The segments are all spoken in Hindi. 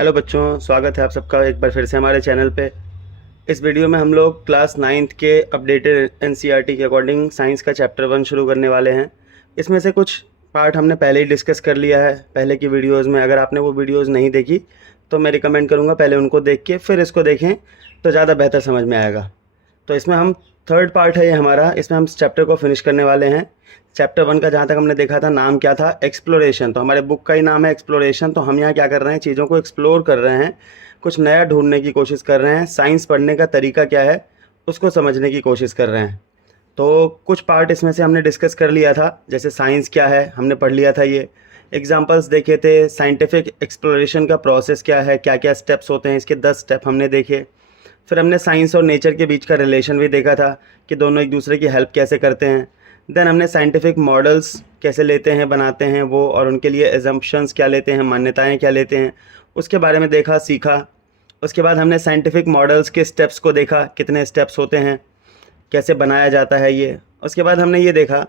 हेलो बच्चों, स्वागत है आप सबका एक बार फिर से हमारे चैनल पे। इस वीडियो में हम लोग क्लास 9th के अपडेटेड एनसीईआरटी के अकॉर्डिंग साइंस का चैप्टर 1 शुरू करने वाले हैं। इसमें से कुछ पार्ट हमने पहले ही डिस्कस कर लिया है पहले की वीडियोज़ में। अगर आपने वो वीडियोज़ नहीं देखी तो मैं रिकमेंड करूँगा पहले उनको देख के फिर इसको देखें तो ज़्यादा बेहतर समझ में आएगा। तो इसमें हम थर्ड पार्ट है ये हमारा, इसमें हम चैप्टर को फिनिश करने वाले हैं। चैप्टर 1 का जहाँ तक हमने देखा था नाम क्या था, एक्सप्लोरेशन। तो हमारे बुक का ही नाम है एक्सप्लोरेशन। तो हम यहाँ क्या कर रहे हैं, चीज़ों को एक्सप्लोर कर रहे हैं, कुछ नया ढूंढने की कोशिश कर रहे हैं। साइंस पढ़ने का तरीका क्या है उसको समझने की कोशिश कर रहे हैं। तो कुछ पार्ट इसमें से हमने डिस्कस कर लिया था, जैसे साइंस क्या है हमने पढ़ लिया था, ये एग्जांपल्स देखे थे। साइंटिफिक एक्सप्लोरेशन का प्रोसेस क्या है, क्या क्या स्टेप्स होते हैं, इसके 10 स्टेप हमने देखे। फिर हमने साइंस और नेचर के बीच का रिलेशन भी देखा था कि दोनों एक दूसरे की हेल्प कैसे करते हैं। देन हमने साइंटिफिक मॉडल्स कैसे लेते हैं, बनाते हैं वो, और उनके लिए एजम्पशंस क्या लेते हैं, मान्यताएं क्या लेते हैं, उसके बारे में देखा, सीखा। उसके बाद हमने साइंटिफिक मॉडल्स के स्टेप्स को देखा, कितने स्टेप्स होते हैं, कैसे बनाया जाता है ये। उसके बाद हमने ये देखा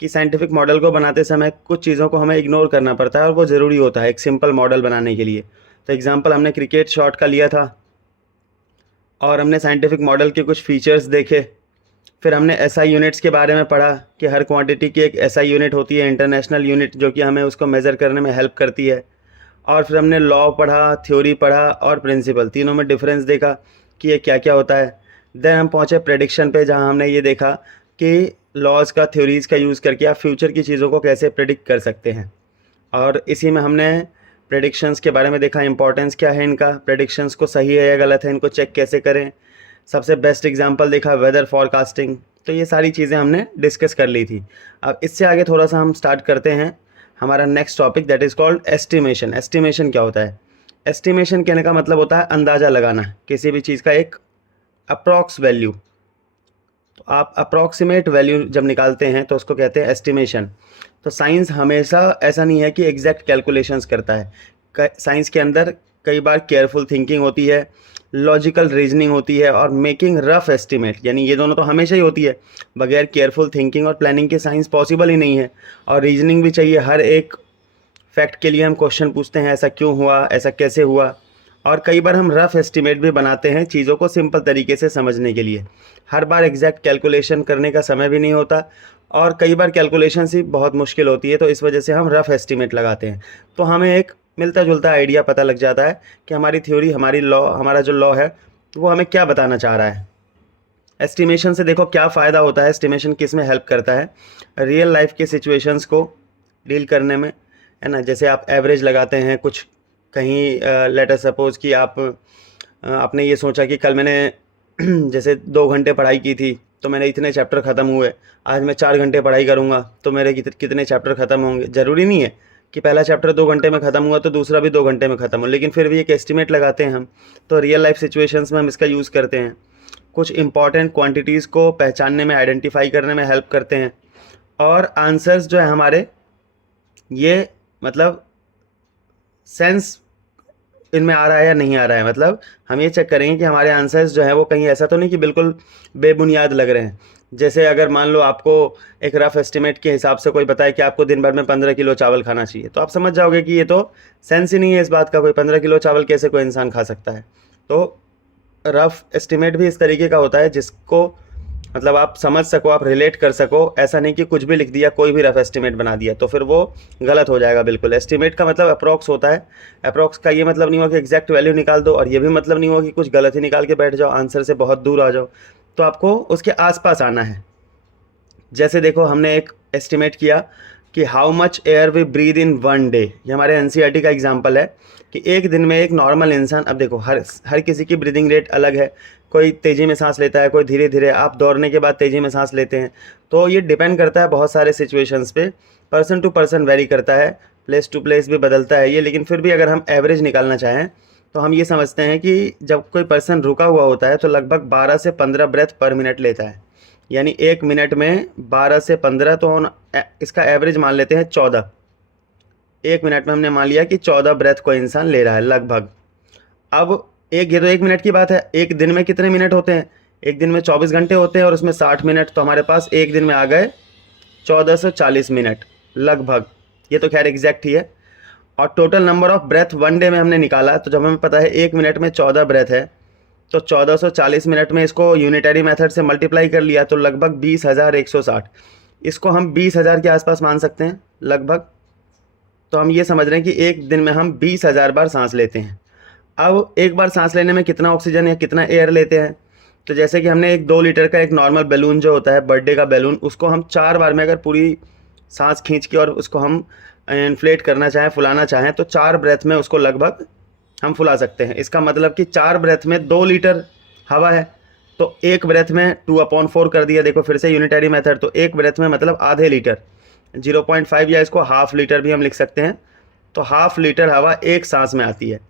कि साइंटिफिक मॉडल को बनाते समय कुछ चीज़ों को हमें इग्नोर करना पड़ता है और वो ज़रूरी होता है एक सिंपल मॉडल बनाने के लिए। तो एग्जांपल हमने क्रिकेट शॉट का लिया था और हमने साइंटिफिक मॉडल के कुछ फीचर्स देखे। फिर हमने एसआई यूनिट्स के बारे में पढ़ा कि हर क्वांटिटी की एक एसआई यूनिट होती है, इंटरनेशनल यूनिट, जो कि हमें उसको मेज़र करने में हेल्प करती है। और फिर हमने लॉ पढ़ा, थ्योरी पढ़ा और प्रिंसिपल, तीनों में डिफरेंस देखा कि ये क्या क्या होता है। देन हम पहुँचे प्रेडिक्शन पे, जहाँ हमने ये देखा कि लॉज का, थ्योरीज़ का यूज़ करके आप फ्यूचर की चीज़ों को कैसे प्रेडिक्ट कर सकते हैं। और इसी में हमने प्रेडिक्शंस के बारे में देखा, इंपॉर्टेंस क्या है इनका, प्रेडिक्शंस को सही है या गलत है, इनको चेक कैसे करें। सबसे बेस्ट एग्जांपल देखा वेदर फॉरकास्टिंग। तो ये सारी चीज़ें हमने डिस्कस कर ली थी। अब इससे आगे थोड़ा सा हम स्टार्ट करते हैं हमारा next topic, that is called estimation. Estimation क्या होता है? एस्टिमेशन कहने का मतलब होता है अंदाज़ा लगाना, किसी भी चीज़ का एक अप्रॉक्स वैल्यू। तो आप अप्रॉक्सीमेट वैल्यू जब निकालते हैं तो उसको कहते हैं एस्टिमेशन। तो साइंस हमेशा ऐसा नहीं है कि एग्जैक्ट कैलकुलेशंस करता है। साइंस के अंदर कई बार केयरफुल थिंकिंग होती है, लॉजिकल रीजनिंग होती है और मेकिंग रफ एस्टिमेट, यानी ये दोनों तो हमेशा ही होती है। बगैर केयरफुल थिंकिंग और प्लानिंग के साइंस पॉसिबल ही नहीं है। और रीजनिंग भी चाहिए, हर एक फैक्ट के लिए हम क्वेश्चन पूछते हैं, ऐसा क्यों हुआ, ऐसा कैसे हुआ। और कई बार हम रफ एस्टिमेट भी बनाते हैं चीज़ों को सिंपल तरीके से समझने के लिए। हर बार एग्जैक्ट कैलकुलेशन करने का समय भी नहीं होता और कई बार कैलकुलेशन ही बहुत मुश्किल होती है, तो इस वजह से हम रफ एस्टिमेट लगाते हैं। तो हमें एक मिलता जुलता आइडिया पता लग जाता है कि हमारी थ्योरी, हमारी लॉ, हमारा जो लॉ है वो हमें क्या बताना चाह रहा है। एस्टिमेशन से देखो क्या फ़ायदा होता है, एस्टिमेशन किस में हेल्प करता है, रियल लाइफ के सिचुएशंस को डील करने में, है ना। जैसे आप एवरेज लगाते हैं कुछ कहीं, लेटर सपोज़ कि आपने ये सोचा कि कल मैंने जैसे 2 घंटे पढ़ाई की थी तो मैंने इतने चैप्टर ख़त्म हुए, आज मैं 4 घंटे पढ़ाई करूँगा तो मेरे कितने चैप्टर ख़त्म होंगे। ज़रूरी नहीं है कि पहला चैप्टर 2 घंटे में ख़त्म हुआ तो दूसरा भी 2 घंटे में ख़त्म हो, लेकिन फिर भी एक एस्टिमेट लगाते हैं हम। तो रियल लाइफ सिचुएशंस में हम इसका यूज़ करते हैं। कुछ इंपॉर्टेंट क्वांटिटीज़ को पहचानने में, आइडेंटिफाई करने में हेल्प करते हैं। और आंसर्स जो है हमारे, ये मतलब सेंस इनमें आ रहा है या नहीं आ रहा है, मतलब हम ये चेक करेंगे कि हमारे आंसर्स जो है वो कहीं ऐसा तो नहीं कि बिल्कुल बेबुनियाद लग रहे हैं। जैसे अगर मान लो आपको एक रफ एस्टिमेट के हिसाब से कोई बताए कि आपको दिन भर में 15 किलो चावल खाना चाहिए, तो आप समझ जाओगे कि ये तो सेंस ही नहीं है इस बात का, कोई 15 किलो चावल कैसे कोई इंसान खा सकता है। तो रफ एस्टिमेट भी इस तरीके का होता है जिसको मतलब आप समझ सको, आप रिलेट कर सको। ऐसा नहीं कि कुछ भी लिख दिया, कोई भी रफ एस्टिमेट बना दिया, तो फिर वो गलत हो जाएगा बिल्कुल। एस्टिमेट का मतलब अप्रॉक्स होता है। अप्रॉक्स का ये मतलब नहीं हुआ कि एग्जैक्ट वैल्यू निकाल दो, और ये भी मतलब नहीं हुआ कि कुछ गलत ही निकाल के बैठ जाओ, आंसर से बहुत दूर आ जाओ। तो आपको उसके आसपास आना है। जैसे देखो हमने एक एस्टिमेट किया कि how much air we breathe in 1 day. ये हमारे एनसीईआरटी का एग्जांपल है कि एक दिन में एक नॉर्मल इंसान, अब देखो हर किसी की ब्रीदिंग रेट अलग है, कोई तेज़ी में सांस लेता है, कोई धीरे धीरे। आप दौड़ने के बाद तेज़ी में सांस लेते हैं, तो ये डिपेंड करता है बहुत सारे सिचुएशंस पे, पर्सन टू पर्सन वेरी करता है, प्लेस टू प्लेस भी बदलता है ये। लेकिन फिर भी अगर हम एवरेज निकालना चाहें तो हम ये समझते हैं कि जब कोई पर्सन रुका हुआ होता है तो लगभग 12 से 15 ब्रेथ पर मिनट लेता है, यानी 1 मिनट में 12 से 15। तो इसका एवरेज मान लेते हैं 14। 1 मिनट में हमने मान लिया कि 14 ब्रेथ कोई इंसान ले रहा है लगभग। अब ये तो 1 मिनट की बात है। एक दिन में कितने मिनट होते हैं? एक दिन में 24 घंटे होते हैं और उसमें 60 मिनट, तो हमारे पास एक दिन में आ गए 1440 मिनट लगभग। ये तो खैर एग्जैक्ट ही है। और total number of breath one day में हमने निकाला, तो जब हमें पता है 1 मिनट में 14 ब्रेथ है, तो 1440 मिनट में इसको यूनिटरी मेथड से मल्टीप्लाई कर लिया तो लगभग 20,160। इसको हम 20,000 के आसपास मान सकते हैं लगभग। तो हम ये समझ रहे हैं कि एक दिन में हम 20,000 बार सांस लेते हैं। अब एक बार सांस लेने में कितना ऑक्सीजन या कितना एयर लेते हैं, तो जैसे कि हमने एक 2 लीटर का एक नॉर्मल बैलून जो होता है बर्थडे का बैलून, उसको हम 4 बार में अगर पूरी सांस खींच के और उसको हम इन्फ्लेट करना चाहें, फुलाना चाहें, तो 4 ब्रेथ में उसको लगभग हम फुला सकते हैं। इसका मतलब कि 4 ब्रेथ में 2 लीटर हवा है, तो एक ब्रेथ में 2/4 कर दिया। देखो फिर से यूनिटरी मेथड, तो एक ब्रेथ में मतलब आधे लीटर, 0.5 या इसको हाफ लीटर भी हम लिख सकते हैं। तो हाफ लीटर हवा एक सांस में आती है।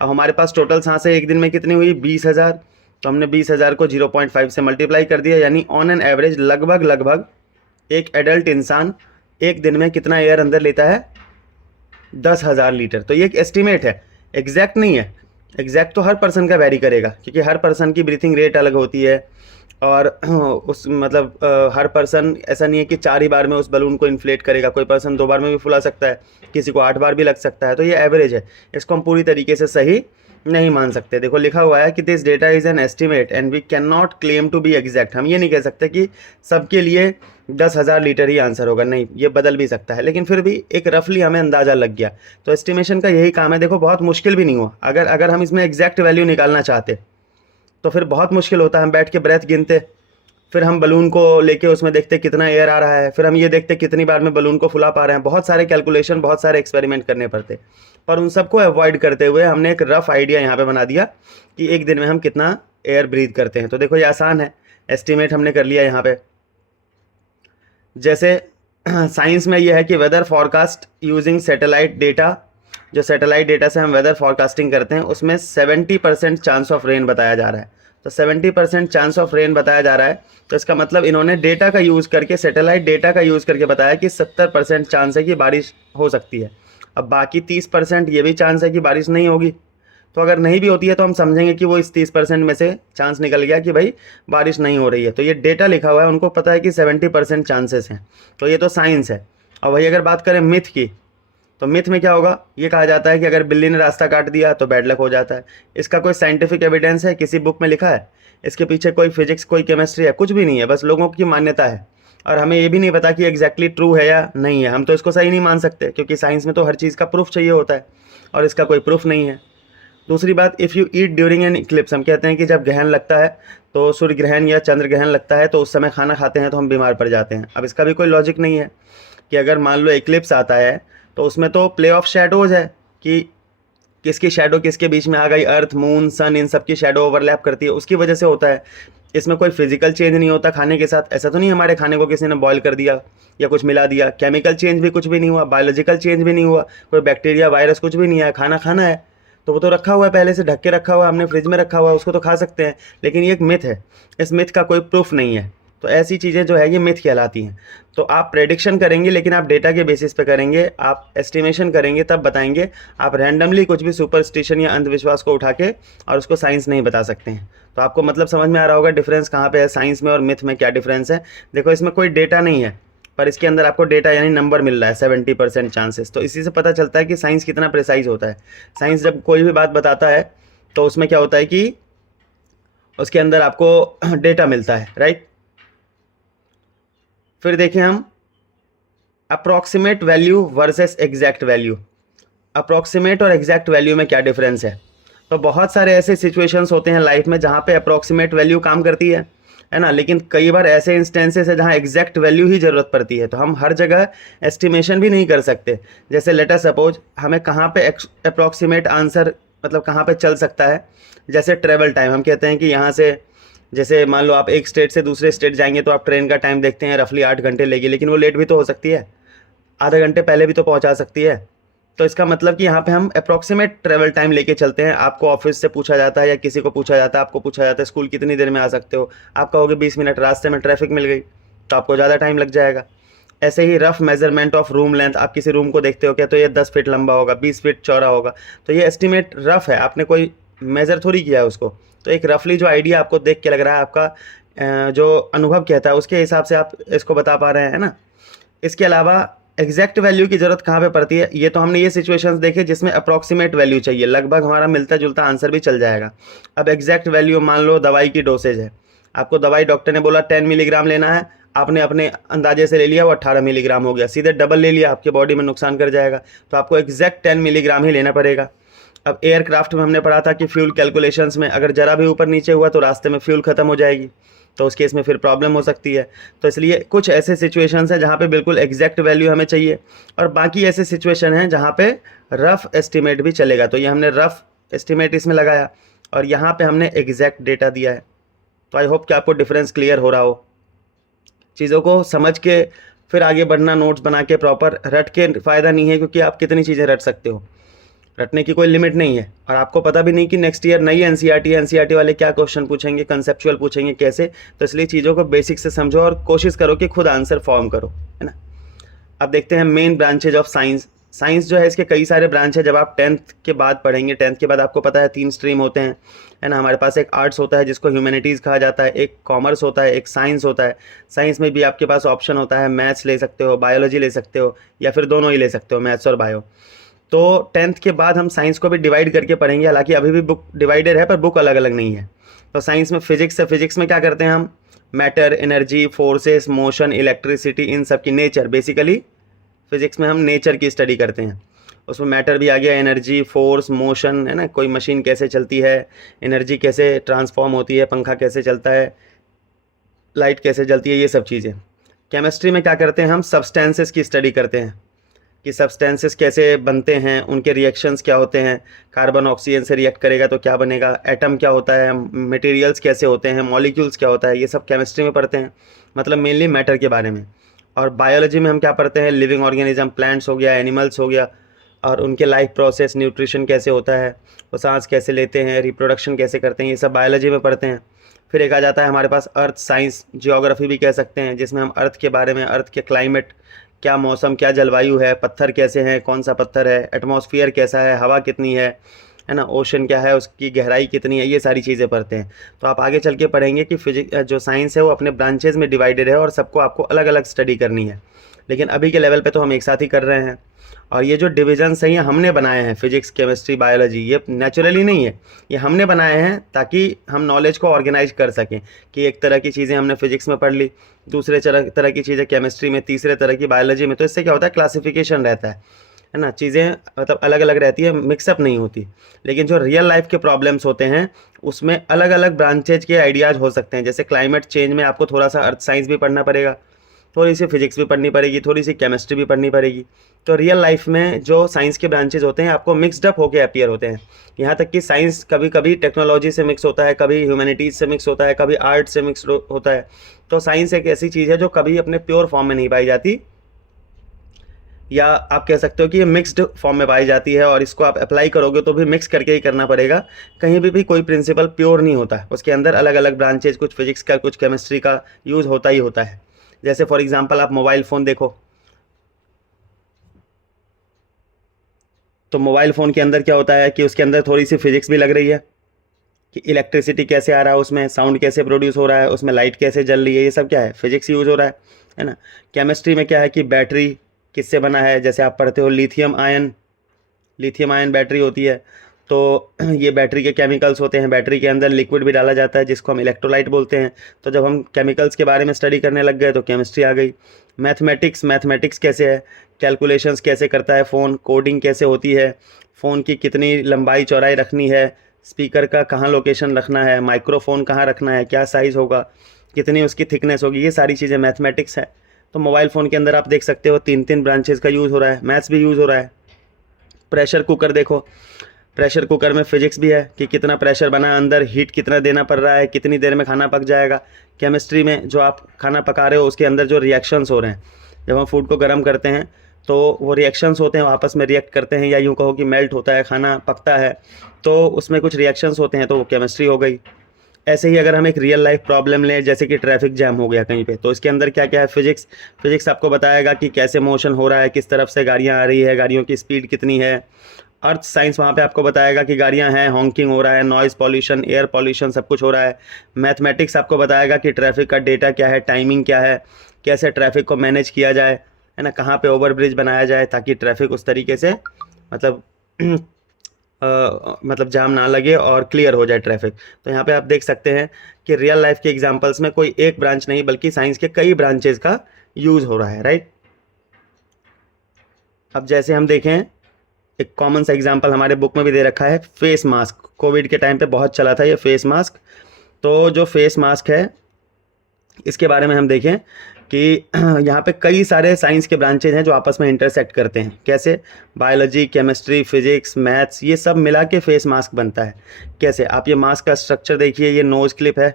अब हमारे पास टोटल सांसें एक दिन में कितनी हुई, 20,000। तो हमने 20,000 को 0.5 से मल्टीप्लाई कर दिया, यानी ऑन एन एवरेज लगभग एक एडल्ट इंसान एक दिन में कितना एयर अंदर लेता है, 10,000 लीटर। तो ये एक एस्टिमेट है, एग्जैक्ट नहीं है। एग्जैक्ट तो हर पर्सन का वैरी करेगा, क्योंकि हर पर्सन की ब्रीथिंग रेट अलग होती है। और उस मतलब हर पर्सन ऐसा नहीं है कि 4 ही बार में उस बलून को इन्फ्लेट करेगा। कोई पर्सन 2 बार में भी फुला सकता है, किसी को 8 बार भी लग सकता है। तो ये एवरेज है, इसको हम पूरी तरीके से सही नहीं मान सकते। देखो लिखा हुआ है कि this data is an estimate and we can not claim to be exact. हम ये नहीं कह सकते कि सबके लिए 10,000 लीटर ही आंसर होगा, नहीं, ये बदल भी सकता है। लेकिन फिर भी एक रफली हमें अंदाज़ा लग गया। तो एस्टिमेशन का यही काम है। देखो बहुत मुश्किल भी नहीं हुआ। अगर हम इसमें एग्जैक्ट वैल्यू निकालना चाहते तो फिर बहुत मुश्किल होता। हम बैठ के ब्रेथ गिनते, फिर हम बलून को लेके उसमें देखते कितना एयर आ रहा है, फिर हम ये देखते कितनी बार में बलून को फुला पा रहे हैं। बहुत सारे कैलकुलेशन, बहुत सारे एक्सपेरिमेंट करने पड़ते। पर उन सबको अवॉइड करते हुए हमने एक रफ आइडिया यहाँ पे बना दिया कि एक दिन में हम कितना एयर ब्रीथ करते हैं। तो देखो ये आसान है, एस्टिमेट हमने कर लिया यहाँ पे। जैसे साइंस में ये है कि weather forecast using satellite data, जो सैटेलाइट डेटा से हम वेदर फॉरकास्टिंग करते हैं, उसमें 70% चांस ऑफ रेन बताया जा रहा है। तो 70% चांस ऑफ रेन बताया जा रहा है, तो इसका मतलब इन्होंने डेटा का यूज़ करके, सैटेलाइट डेटा का यूज़ करके बताया कि 70% चांस है कि बारिश हो सकती है। अब बाकी 30% ये भी चांस है कि बारिश नहीं होगी। तो अगर नहीं भी होती है तो हम समझेंगे कि वो इस 30% में से चांस निकल गया कि भाई बारिश नहीं हो रही है। तो ये डेटा लिखा हुआ है, उनको पता है कि 70% चांसेस हैं। तो ये तो साइंस है। और वही अगर बात करें मिथ की, तो मिथ में क्या होगा, ये कहा जाता है कि अगर बिल्ली ने रास्ता काट दिया तो बैड लक हो जाता है। इसका कोई साइंटिफिक एविडेंस है, किसी बुक में लिखा है, इसके पीछे कोई फिजिक्स, कोई केमिस्ट्री है, कुछ भी नहीं है, बस लोगों की मान्यता है। और हमें ये भी नहीं पता कि एग्जैक्टली ट्रू है या नहीं है। हम तो इसको सही नहीं मान सकते, क्योंकि साइंस में तो हर चीज़ का प्रूफ चाहिए होता है, और इसका कोई प्रूफ नहीं है। दूसरी बात, if you eat during an Eclipse, हम कहते हैं कि जब ग्रहण लगता है, तो सूर्य ग्रहण या चंद्र ग्रहण लगता है, तो उस समय खाना खाते हैं तो हम बीमार पड़ जाते हैं। अब इसका भी कोई लॉजिक नहीं है कि अगर मान लो इक्लिप्स आता है तो उसमें तो प्ले ऑफ शैडोज़ है कि किसकी शैडो किसके बीच में आ गई, अर्थ, मून, सन, इन सब की शैडो ओवरलैप करती है, उसकी वजह से होता है। इसमें कोई फिजिकल चेंज नहीं होता खाने के साथ। ऐसा तो नहीं हमारे खाने को किसी ने बॉयल कर दिया या कुछ मिला दिया। केमिकल चेंज भी कुछ भी नहीं हुआ, बायोलॉजिकल चेंज भी नहीं हुआ, कोई बैक्टीरिया, वायरस कुछ भी नहीं आया। खाना खाना है तो वो तो रखा हुआ है, पहले से ढक के रखा हुआ है, हमने फ्रिज में रखा हुआ है, उसको तो खा सकते हैं। लेकिन ये एक मिथ है, इस मिथ का कोई प्रूफ नहीं है। तो ऐसी चीज़ें जो है ये मिथ कहलाती हैं। तो आप प्रेडिक्शन करेंगे, लेकिन आप डेटा के बेसिस पे करेंगे, आप एस्टिमेशन करेंगे तब बताएंगे। आप रैंडमली कुछ भी सुपरस्टिशन या अंधविश्वास को उठा के और उसको साइंस नहीं बता सकते हैं। तो आपको मतलब समझ में आ रहा होगा डिफरेंस कहाँ पे है, साइंस में और मिथ में क्या डिफरेंस है। देखो इसमें कोई डेटा नहीं है, पर इसके अंदर आपको डेटा यानी नंबर मिल रहा है, 70% चांसेस। तो इसी से पता चलता है कि साइंस कितना प्रिसाइज होता है। साइंस जब कोई भी बात बताता है तो उसमें क्या होता है कि उसके अंदर आपको डेटा मिलता है, राइट। फिर देखें हम approximate value versus exact value. Approximate और एग्जैक्ट वैल्यू में क्या डिफरेंस है। तो बहुत सारे ऐसे सिचुएशंस होते हैं लाइफ में जहाँ पे अप्रॉक्सीमेट वैल्यू काम करती है ना, लेकिन कई बार ऐसे इंस्टेंसेस है जहाँ एग्जैक्ट वैल्यू ही ज़रूरत पड़ती है। तो हम हर जगह एस्टिमेशन भी नहीं कर सकते। जैसे लेट अस सपोज हमें कहाँ पे अप्रॉक्सीमेट आंसर मतलब कहाँ पे चल सकता है। जैसे ट्रेवल टाइम, हम कहते हैं कि यहाँ से जैसे मान लो आप एक स्टेट से दूसरे स्टेट जाएंगे तो आप ट्रेन का टाइम देखते हैं रफली 8 घंटे लेगी, लेकिन वो लेट भी तो हो सकती है, आधे घंटे पहले भी तो पहुंचा सकती है। तो इसका मतलब कि यहाँ पे हम अप्रॉक्सीमेट ट्रेवल टाइम लेके चलते हैं। आपको ऑफिस से पूछा जाता है या किसी को पूछा जाता है, आपको पूछा जाता है स्कूल कितनी देर में आ सकते हो, आप कहोगे 20 मिनट, रास्ते में ट्रैफिक मिल गई तो आपको ज़्यादा टाइम लग जाएगा। ऐसे ही rough measurement of room length, आप किसी रूम को देखते हो क्या तो ये 10 फीट लंबा होगा, 20 फीट चौड़ा होगा, तो ये एस्टिमेट रफ है, आपने कोई मेज़र थोड़ी किया है उसको। तो एक रफली जो आइडिया आपको देख के लग रहा है, आपका जो अनुभव कहता है उसके हिसाब से आप इसको बता पा रहे हैं ना। इसके अलावा एग्जैक्ट वैल्यू की ज़रूरत कहाँ पे पड़ती है, ये तो हमने ये सिचुएशंस देखे जिसमें अप्रॉक्सीमेट वैल्यू चाहिए, लगभग हमारा मिलता जुलता आंसर भी चल जाएगा। अब एग्जैक्ट वैल्यू मान लो दवाई की डोसेज है, आपको दवाई डॉक्टर ने बोला 10 मिलीग्राम लेना है, आपने अपने अंदाजे से ले लिया वो 18 मिलीग्राम हो गया, सीधे डबल ले लिया, आपके बॉडी में नुकसान कर जाएगा। तो आपको एग्जैक्ट 10 मिलीग्राम ही लेना पड़ेगा। अब एयरक्राफ्ट में हमने पढ़ा था कि फ्यूल कैलकुलेशंस में अगर ज़रा भी ऊपर नीचे हुआ तो रास्ते में फ्यूल ख़त्म हो जाएगी, तो उस केस में फिर प्रॉब्लम हो सकती है। तो इसलिए कुछ ऐसे सिचुएशंस हैं जहाँ पे बिल्कुल एग्जैक्ट वैल्यू हमें चाहिए, और बाकी ऐसे सिचुएशन हैं जहाँ पे रफ़ एस्टिमेट भी चलेगा। तो ये हमने रफ़ एस्टिमेट इसमें लगाया और यहाँ पे हमने एग्जैक्ट डेटा दिया है। तो आई होप कि आपको डिफरेंस क्लियर हो रहा हो। चीज़ों को समझ के फिर आगे बढ़ना, नोट्स बना के प्रॉपर रट के फ़ायदा नहीं है, क्योंकि आप कितनी चीज़ें रट सकते हो, रटने की कोई लिमिट नहीं है। और आपको पता भी नहीं कि नेक्स्ट ईयर नई एनसीईआरटी वाले क्या क्वेश्चन पूछेंगे, कंसेप्चुअल पूछेंगे कैसे। तो इसलिए चीज़ों को बेसिक से समझो और कोशिश करो कि खुद आंसर फॉर्म करो, है ना। अब देखते हैं main branches of science. Science जो है इसके कई सारे ब्रांच है, जब आप 10th के बाद पढ़ेंगे। 10th के बाद आपको पता है 3 स्ट्रीम होते हैं, है ना। हमारे पास एक आर्ट्स होता है जिसको ह्यूमैनिटीज़ कहा जाता है, एक कॉमर्स होता है, एक साइंस होता है। साइंस में भी आपके पास ऑप्शन होता है, मैथ्स ले सकते हो, बायोलॉजी ले सकते हो, या फिर दोनों ही ले सकते हो, मैथ्स और बायो। तो 10th के बाद हम साइंस को भी डिवाइड करके पढ़ेंगे, हालांकि अभी भी बुक डिवाइडेड है पर बुक अलग अलग नहीं है। तो साइंस में फिजिक्स है, फिजिक्स में क्या करते हैं हम, matter, energy, forces, motion, electricity, इन सब की नेचर, बेसिकली फिजिक्स में हम नेचर की स्टडी करते हैं। उसमें मैटर भी आ गया, एनर्जी, फोर्स, मोशन, है ना, कोई मशीन कैसे चलती है, एनर्जी कैसे ट्रांसफॉर्म होती है, पंखा कैसे चलता है, लाइट कैसे जलती है, ये सब चीज़ें। केमिस्ट्री में क्या करते हैं हम, सब्सटेंसेस की स्टडी करते हैं कि सब्सटेंसेस कैसे बनते हैं, उनके रिएक्शंस क्या होते हैं, कार्बन ऑक्सीजन से रिएक्ट करेगा तो क्या बनेगा, एटम क्या होता है, मटेरियल्स कैसे होते हैं, मॉलिक्यूल्स क्या होता है, ये सब केमिस्ट्री में पढ़ते हैं, मतलब मेनली मैटर के बारे में। और बायोलॉजी में हम क्या पढ़ते हैं, लिविंग ऑर्गेनिज्म, प्लांट्स हो गया, एनिमल्स हो गया, और उनके लाइफ प्रोसेस, न्यूट्रिशन कैसे होता है, वो सांस कैसे लेते हैं, रिप्रोडक्शन कैसे करते हैं, ये सब बायोलॉजी में पढ़ते हैं। फिर एक आ जाता है हमारे पास अर्थ साइंस, जियोग्राफी भी कह सकते हैं, जिसमें हम अर्थ के बारे में, अर्थ के क्लाइमेट, क्या मौसम, क्या जलवायु है, पत्थर कैसे हैं, कौन सा पत्थर है, एटमॉस्फेयर कैसा है, हवा कितनी है ना, ओशन क्या है, उसकी गहराई कितनी है, ये सारी चीज़ें पढ़ते हैं। तो आप आगे चल के पढ़ेंगे कि फिजिक्स जो साइंस है वो अपने ब्रांचेज में डिवाइडेड है और सबको आपको अलग अलग स्टडी करनी है। लेकिन अभी के लेवल पे तो हम एक साथ ही कर रहे हैं। और ये जो डिविजन्स हैं ये हमने बनाए हैं, फिजिक्स, केमिस्ट्री, बायोलॉजी, ये नेचुरली नहीं है, ये हमने बनाए हैं ताकि हम नॉलेज को ऑर्गेनाइज कर सकें कि एक तरह की चीज़ें हमने फिजिक्स में पढ़ ली, दूसरे तरह की चीज़ें केमिस्ट्री में, तीसरे तरह की बायोलॉजी में। तो इससे क्या होता है, क्लासिफिकेशन रहता है ना, चीज़ें मतलब अलग अलग रहती है, मिक्सअप नहीं होती। लेकिन जो रियल लाइफ के प्रॉब्लम्स होते हैं उसमें अलग अलग ब्रांचेज के आइडियाज़ हो सकते हैं। जैसे क्लाइमेट चेंज में आपको थोड़ा सा अर्थ साइंस भी पढ़ना पड़ेगा, थोड़ी सी फिजिक्स भी पढ़नी पड़ेगी, थोड़ी सी केमिस्ट्री भी पढ़नी पड़ेगी। तो रियल लाइफ में जो साइंस के ब्रांचेज होते हैं आपको मिक्सड अप होकर अपीयर होते हैं। यहाँ तक कि साइंस कभी कभी टेक्नोलॉजी से मिक्स होता है, कभी ह्यूमैनिटीज़ से मिक्स होता है, कभी आर्ट से मिक्स होता है। तो साइंस एक ऐसी चीज़ है जो कभी अपने प्योर फॉर्म में नहीं पाई जाती, या आप कह सकते हो कि ये मिक्स्ड फॉर्म में पाई जाती है, और इसको आप अप्लाई करोगे तो भी मिक्स करके ही करना पड़ेगा। कहीं भी कोई प्रिंसिपल प्योर नहीं होता, उसके अंदर अलग अलग ब्रांचेज, कुछ फिजिक्स का, कुछ केमिस्ट्री का यूज़ होता ही होता है। जैसे फॉर एग्जांपल आप मोबाइल फ़ोन देखो, तो मोबाइल फ़ोन के अंदर क्या होता है कि उसके अंदर थोड़ी सी फिजिक्स भी लग रही है कि इलेक्ट्रिसिटी कैसे आ रहा है, उसमें साउंड कैसे प्रोड्यूस हो रहा है, उसमें लाइट कैसे जल रही है, ये सब क्या है, फिजिक्स यूज़ हो रहा है ना। केमिस्ट्री में क्या है कि बैटरी किससे बना है, जैसे आप पढ़ते हो लिथियम आयन बैटरी होती है। तो ये बैटरी के केमिकल्स होते हैं, बैटरी के अंदर लिक्विड भी डाला जाता है जिसको हम इलेक्ट्रोलाइट बोलते हैं। तो जब हम केमिकल्स के बारे में स्टडी करने लग गए तो केमिस्ट्री आ गई। मैथमेटिक्स कैसे है, कैलकुलेशंस कैसे करता है फ़ोन, कोडिंग कैसे होती है, फ़ोन की कितनी लंबाई चौड़ाई रखनी है, स्पीकर का कहाँ लोकेशन रखना है, माइक्रोफोन कहाँ रखना है, क्या साइज़ होगा, कितनी उसकी थिकनेस होगी, ये सारी चीज़ें मैथमेटिक्स है। तो मोबाइल फ़ोन के अंदर आप देख सकते हो 3 ब्रांचेज़ का यूज़ हो रहा है, मैथ्स भी यूज़ हो रहा है। प्रेशर कुकर देखो, प्रेशर कुकर में फिजिक्स भी है कि कितना प्रेशर बना, अंदर हीट कितना देना पड़ रहा है, कितनी देर में खाना पक जाएगा। केमिस्ट्री में जो आप खाना पका रहे हो उसके अंदर जो रिएक्शंस हो रहे हैं, जब हम फूड को गर्म करते हैं तो वो रिएक्शंस होते हैं, आपस में रिएक्ट करते हैं, या यूँ कहो कि मेल्ट होता है, खाना पकता है, तो उसमें कुछ रिएक्शंस होते हैं, तो वो केमिस्ट्री हो गई। ऐसे ही अगर हम एक रियल लाइफ प्रॉब्लम लें, जैसे कि ट्रैफिक जैम हो गया कहीं पे, तो इसके अंदर क्या क्या है, फिजिक्स आपको बताएगा कि कैसे मोशन हो रहा है, किस तरफ से गाड़ियाँ आ रही है, गाड़ियों की स्पीड कितनी है। अर्थ साइंस वहाँ पे आपको बताएगा कि गाड़ियाँ हैं, हॉन्किंग हो रहा है, नॉइज़ पॉल्यूशन, एयर पॉल्यूशन, सब कुछ हो रहा है। मैथमेटिक्स आपको बताएगा कि ट्रैफिक का डेटा क्या है, टाइमिंग क्या है, कैसे ट्रैफिक को मैनेज किया जाए, है ना, कहाँ पे ओवर ब्रिज बनाया जाए ताकि ट्रैफिक उस तरीके से मतलब मतलब जाम ना लगे और क्लियर हो जाए ट्रैफिक। तो यहाँ पे आप देख सकते हैं कि रियल लाइफ के एग्जांपल्स में कोई एक ब्रांच नहीं बल्कि साइंस के कई ब्रांचेस का यूज़ हो रहा है, राइट। अब जैसे हम देखें, एक कॉमन सा एग्जांपल हमारे बुक में भी दे रखा है, फेस मास्क। कोविड के टाइम पे बहुत चला था ये फेस मास्क। तो जो फेस मास्क है इसके बारे में हम देखें कि यहाँ पे कई सारे साइंस के ब्रांचेज हैं जो आपस में इंटरसेक्ट करते हैं। कैसे? बायोलॉजी, केमिस्ट्री, फिजिक्स, मैथ्स, ये सब मिला के फेस मास्क बनता है। कैसे? आप ये मास्क का स्ट्रक्चर देखिए, ये नोज क्लिप है,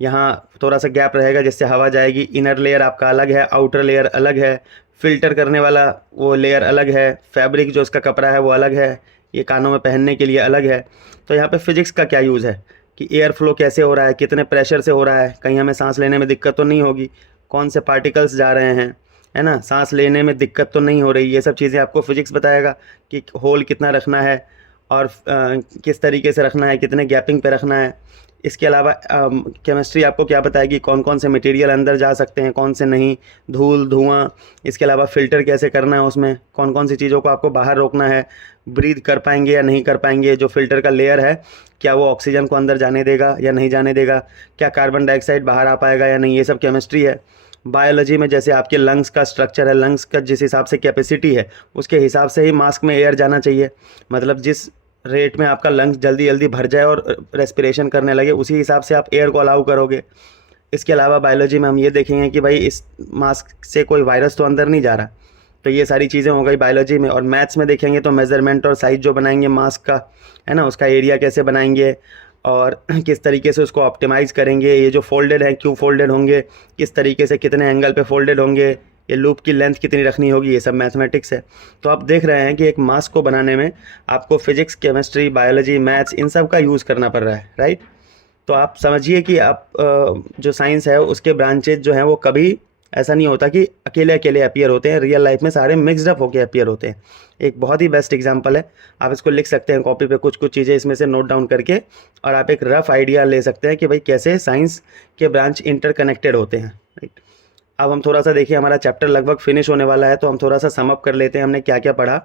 यहाँ थोड़ा सा गैप रहेगा जिससे हवा जाएगी, इनर लेयर आपका अलग है, आउटर लेयर अलग है, फिल्टर करने वाला वो लेयर अलग है, फैब्रिक जो उसका कपड़ा है वो अलग है, ये कानों में पहनने के लिए अलग है। तो यहाँ पे फिजिक्स का क्या यूज़ है कि एयर फ्लो कैसे हो रहा है, कितने प्रेशर से हो रहा है, कहीं हमें सांस लेने में दिक्कत तो नहीं होगी, कौन से पार्टिकल्स जा रहे हैं, है ना, सांस लेने में दिक्कत तो नहीं हो रही, ये सब चीज़ें आपको फिजिक्स बताएगा कि होल कितना रखना है और किस तरीके से रखना है, कितने गैपिंग पे रखना है। इसके अलावा केमिस्ट्री आपको क्या बताएगी, कौन कौन से मटेरियल अंदर जा सकते हैं, कौन से नहीं, धूल, धुआं। इसके अलावा फ़िल्टर कैसे करना है, उसमें कौन कौन सी चीज़ों को आपको बाहर रोकना है, ब्रीथ कर पाएंगे या नहीं कर पाएंगे, जो फ़िल्टर का लेयर है क्या वो ऑक्सीजन को अंदर जाने देगा या नहीं जाने देगा, क्या कार्बन डाइऑक्साइड बाहर आ पाएगा या नहीं, ये सब केमिस्ट्री है। बायोलॉजी में जैसे आपके लंग्स का स्ट्रक्चर है, लंग्स का जिस हिसाब से कैपेसिटी है उसके हिसाब से ही मास्क में एयर जाना चाहिए। मतलब जिस रेट में आपका लंग्स जल्दी जल्दी भर जाए और रेस्पिरेशन करने लगे उसी हिसाब से आप एयर को अलाउ करोगे। इसके अलावा बायोलॉजी में हम ये देखेंगे कि भाई इस मास्क से कोई वायरस तो अंदर नहीं जा रहा। तो ये सारी चीज़ें हो गई बायोलॉजी में। और मैथ्स में देखेंगे तो मेज़रमेंट और साइज़ जो बनाएंगे मास्क का, है ना, उसका एरिया कैसे बनाएंगे और किस तरीके से उसको ऑप्टिमाइज़ करेंगे, ये जो फोल्डेड हैं क्यों फोल्डेड होंगे, किस तरीके से कितने एंगल पे फोल्डेड होंगे, ये लूप की लेंथ कितनी रखनी होगी, ये सब मैथमेटिक्स है। तो आप देख रहे हैं कि एक मास्क को बनाने में आपको फिजिक्स, केमिस्ट्री, बायोलॉजी, मैथ्स, इन सब का यूज़ करना पड़ रहा है, राइट। तो आप समझिए कि आप जो साइंस है उसके ब्रांचेज जो हैं वो कभी ऐसा नहीं होता कि अकेले अकेले अपीयर होते हैं, रियल लाइफ में सारे मिक्सड अप होकर अपीयर होते हैं। एक बहुत ही बेस्ट एग्जांपल है, आप इसको लिख सकते हैं कॉपी पे, कुछ कुछ चीज़ें इसमें से नोट डाउन करके, और आप एक रफ आइडिया ले सकते हैं कि भाई कैसे साइंस के ब्रांच इंटरकनेक्टेड होते हैं, राइट। अब हम थोड़ा सा देखिए, हमारा चैप्टर लगभग फिनिश होने वाला है, तो हम थोड़ा सा सम अप कर लेते हैं हमने क्या क्या पढ़ा।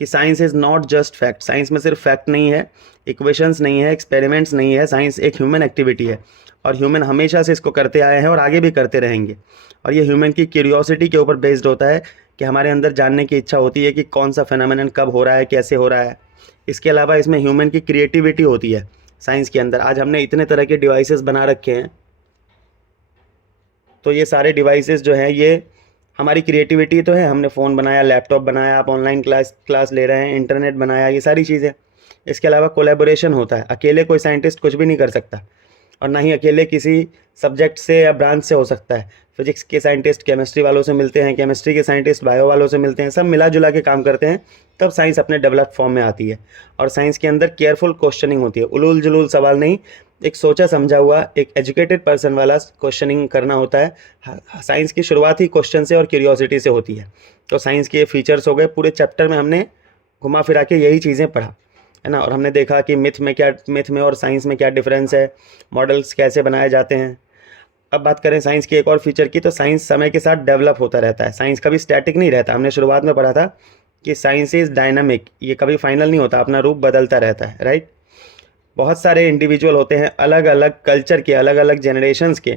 कि science is not just fact, science में सिर्फ फैक्ट नहीं है, इक्वेशंस नहीं है, एक्सपेरिमेंट्स नहीं है, साइंस एक ह्यूमन एक्टिविटी है और ह्यूमन हमेशा से इसको करते आए हैं और आगे भी करते रहेंगे। और ये ह्यूमन की क्यूरियोसिटी के ऊपर बेस्ड होता है कि हमारे अंदर जानने की इच्छा होती है कि कौन सा फेनोमेनन कब हो रहा है, कैसे हो रहा है। इसके अलावा इसमें ह्यूमन की क्रिएटिविटी होती है साइंस के अंदर। आज हमने इतने तरह के डिवाइसेस बना रखे हैं, तो ये सारे डिवाइसेस जो हैं ये हमारी क्रिएटिविटी तो है। हमने फ़ोन बनाया, लैपटॉप बनाया, आप ऑनलाइन क्लास ले रहे हैं, इंटरनेट बनाया, ये सारी चीज़ें। इसके अलावा कोलैबोरेशन होता है, अकेले कोई साइंटिस्ट कुछ भी नहीं कर सकता और ना ही अकेले किसी सब्जेक्ट से या ब्रांच से हो सकता है। फिजिक्स के साइंटिस्ट केमिस्ट्री वालों से मिलते हैं, केमिस्ट्री के साइंटिस्ट बायो वालों से मिलते हैं, सब मिला जुला के काम करते हैं, तब साइंस अपने डेवलप्ड फॉर्म में आती है। और साइंस के अंदर केयरफुल क्वेश्चनिंग होती है, उलूल जुलूल सवाल नहीं, एक सोचा समझा हुआ, एक एजुकेटेड पर्सन वाला क्वेश्चनिंग करना होता है। साइंस की शुरुआत ही क्वेश्चन से और क्यूरियोसिटी से होती है। तो साइंस के फीचर्स हो गए, पूरे चैप्टर में हमने घुमा फिरा के यही चीज़ें पढ़ा, है ना। और हमने देखा कि मिथ में और साइंस में क्या डिफरेंस है, मॉडल्स कैसे बनाए जाते हैं। अब बात करें साइंस के एक और फीचर की, तो साइंस समय के साथ डेवलप होता रहता है, साइंस कभी स्टैटिक नहीं रहता। हमने शुरुआत में पढ़ा था कि साइंस इज़ डायनामिक, ये कभी फाइनल नहीं होता, अपना रूप बदलता रहता है, राइट। बहुत सारे इंडिविजुअल होते हैं अलग अलग कल्चर के, अलग अलग जनरेशन्स के,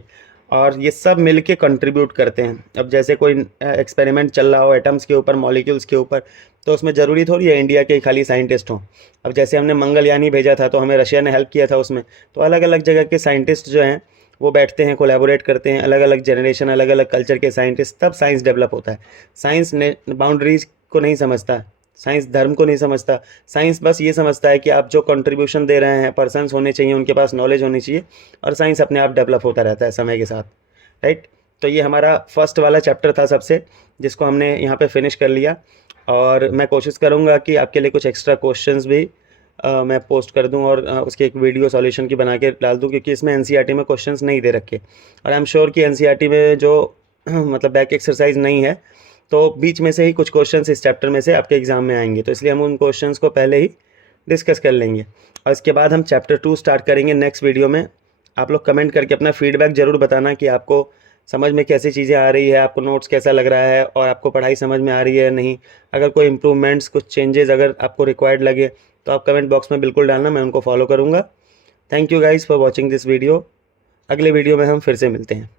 और ये सब मिल के कंट्रीब्यूट करते हैं। अब जैसे कोई एक्सपेरिमेंट चल रहा हो एटम्स के ऊपर, मॉलिक्यूल्स के ऊपर, तो उसमें ज़रूरी थोड़ी है इंडिया के खाली साइंटिस्ट हों। अब जैसे हमने मंगलयानी भेजा था तो हमें रशिया ने हेल्प किया था उसमें, तो अलग अलग जगह के साइंटिस्ट जो हैं वो बैठते हैं, कोलैबोरेट करते हैं, अलग अलग जनरेशन, अलग अलग कल्चर के साइंटिस्ट, तब साइंस डेवलप होता है। साइंस ने बाउंड्रीज़ को नहीं समझता, साइंस धर्म को नहीं समझता, साइंस बस ये समझता है कि आप जो कंट्रीब्यूशन दे रहे हैं, पर्सन्स होने चाहिए, उनके पास नॉलेज होनी चाहिए, और साइंस अपने आप डेवलप होता रहता है समय के साथ, राइट। तो ये हमारा फर्स्ट वाला चैप्टर था सबसे, जिसको हमने यहाँ पे फिनिश कर लिया। और मैं कोशिश करूँगा कि आपके लिए कुछ एक्स्ट्रा क्वेश्चंस भी मैं पोस्ट कर दूं और उसकी एक वीडियो सॉल्यूशन की बना के डाल दूं, क्योंकि इसमें एनसीईआरटी में क्वेश्चंस नहीं दे रखे, और आई एम श्योर कि एनसीईआरटी में जो मतलब बैक एक्सरसाइज नहीं है, तो बीच में से ही कुछ क्वेश्चंस इस चैप्टर में से आपके एग्ज़ाम में आएंगे, तो इसलिए हम उन क्वेश्चंस को पहले ही डिस्कस कर लेंगे। और इसके बाद हम चैप्टर 2 स्टार्ट करेंगे नेक्स्ट वीडियो में। आप लोग कमेंट करके अपना फीडबैक ज़रूर बताना कि आपको समझ में कैसी चीज़ें आ रही है, आपको नोट्स कैसा लग रहा है और आपको पढ़ाई समझ में आ रही है या नहीं। अगर कोई इम्प्रूवमेंट्स, कुछ चेंजेस अगर आपको रिक्वायर्ड लगे तो आप कमेंट बॉक्स में बिल्कुल डालना, मैं उनको फॉलो करूँगा। Thank you guys for watching this video. अगले वीडियो में हम फिर से मिलते हैं।